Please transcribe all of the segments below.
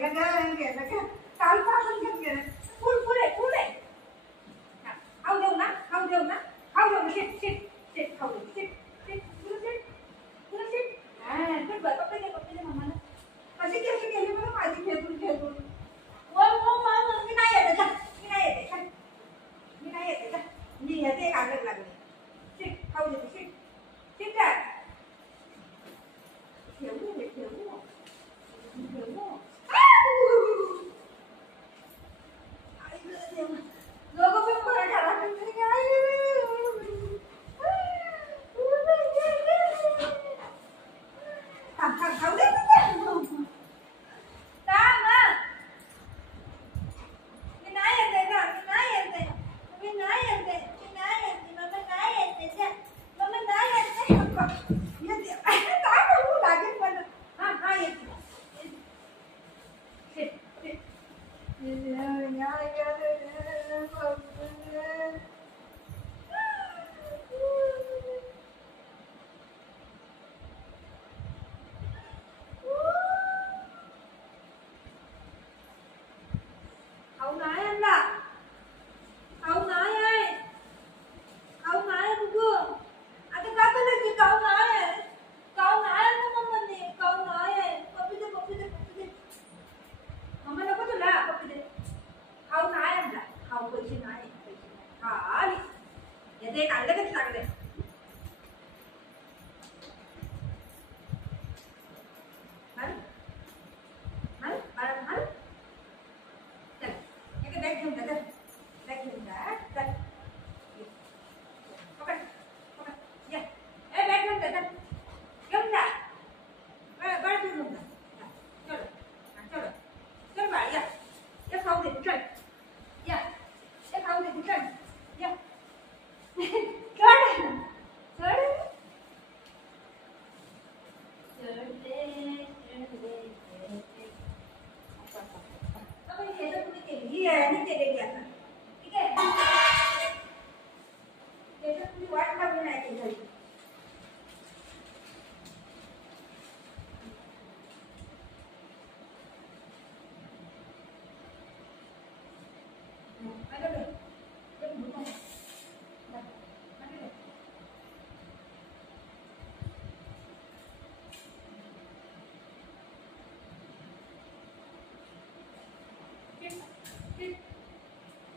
गेलं का काल पासून घेऊन गेलं पुढे पुढे खाऊ देऊ ना खाऊ देऊ ना शिट शिट शिट खाऊ दे शिट शिट तुला शिट शिट पप्पा मम्माला कशी गेली बघा माझी खेळून वो मी नाही येते मी येते कागद लागले शिट खाऊ दे शिट शिट काय खेळू लोक पण मराठा खाऊ दे येते काढले कधी लागले चल बॅग घेऊन जा चल पकड पकड या बॅग घेऊन जा बाळ घेऊन जा चलो चल बाळ या खाऊ दे चल या खाऊ दे चल या ठीक आहे तुम्ही वाट लागली नाही घरी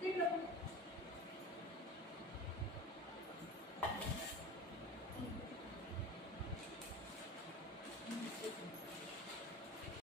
ठीक